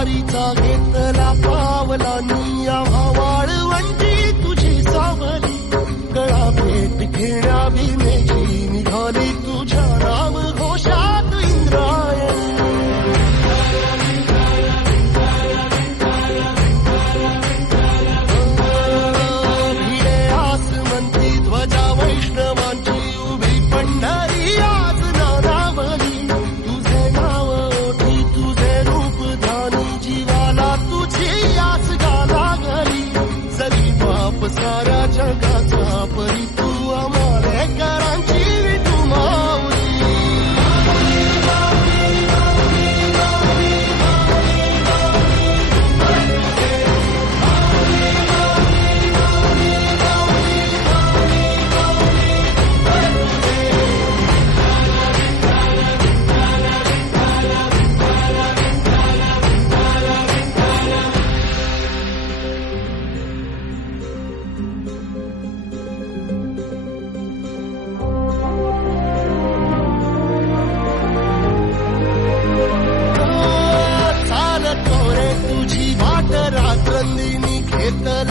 वारीचा घेतला पावलांनी आम्हा वाळवंटी तुझी सावली गळा भेट घेण्या विनेची निघाली तुझ्या नाम घोषात इंद्रायणी भिडे आसमंती ध्वजा वैष्णवांची उभी पंढरी आज नानावली तुझे नाव ओठी तुझे रूप ध्यानी जीवाला तुझी आस लागली जरी बाप साऱ्या जगाचा परी तू आमालेकरांची विठू माऊली चालतो रे तुझी वाट रात्रंदिनी घेतला